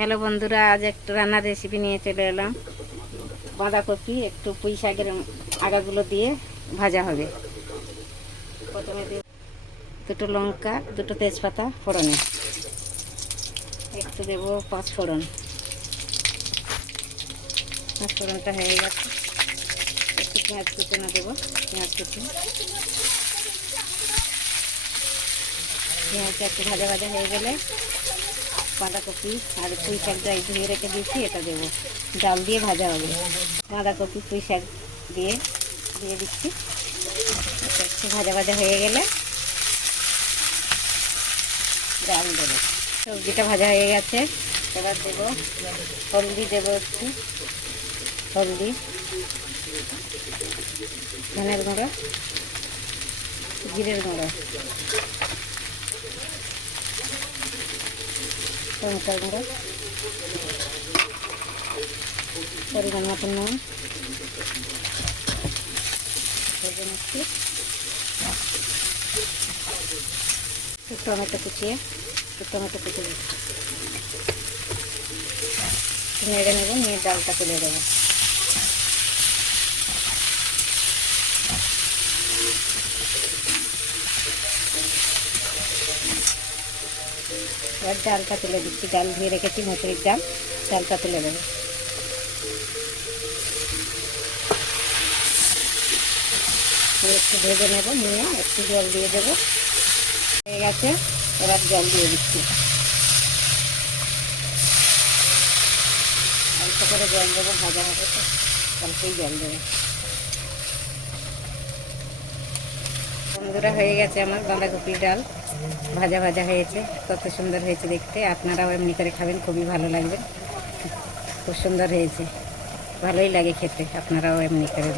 Hello বন্ধুরা, আজ একটু রান্নার রেসিপি নিয়ে চলে এলাম। বাঁধাকপি একটু পুঁই শাকের আগাগুলো দিয়ে ভাজা হবে। প্রথমে দিয়ে দুটো লঙ্কা, দুটো তেজপাতা ফোড়নে, একটু দেবো পাঁচফোড়ন। পাঁচফোড়নটা হয়ে গেছে, একটু পেঁয়াজ কুচি না দেবো, পেঁয়াজ কুচি। পেঁয়াজটা একটু ভাজা ভাজা হয়ে গেলে বাঁধাকপি আর পুঁই শাকটা ধুয়ে রেখে দিয়েছি, এটা দেবো। ডাল দিয়ে ভাজা হবে। বাঁধাকপি পুঁই শাক দিয়ে দিয়ে দিচ্ছি। একটু ভাজা ভাজা হয়ে গেলে ডাল দেবো। সবজিটা ভাজা হয়ে গেছে, এবার দেবো হলদি, দেবো একটু হলদি, ধনের গুঁড়ো, জিরের গুঁড়ো, লঙ্কার গুঁড়ো, পরিমাণ মতো নুন, টমেটো কুচিয়ে দিচ্ছি। নেড়ে নেবো, নিয়ে ডালটা তুলে দেবো। এবার ডালটা তুলে দিচ্ছি। ডাল ধুয়ে রেখেছি, মুসুরির ডাল। ডালটা তুলে দেবো। একটু ভেজে নেবো, নিয়ে একটু জল দিয়ে দেবো। হয়ে গেছে, এবার জল দিয়ে দিচ্ছি। অল্প করে জল দেবো, ভাজা হবে তো অল্পই জল দেবো। বন্ধুরা, হয়ে গেছে আমার বাঁধাকপির ডাল। ভাজা ভাজা হয়েছে, কত সুন্দর হয়েছে দেখতে। আপনারাও এমনি করে খাবেন, খুবই ভালো লাগবে। খুব সুন্দর হয়েছে, ভালোই লাগে খেতে। আপনারাও এমনি করে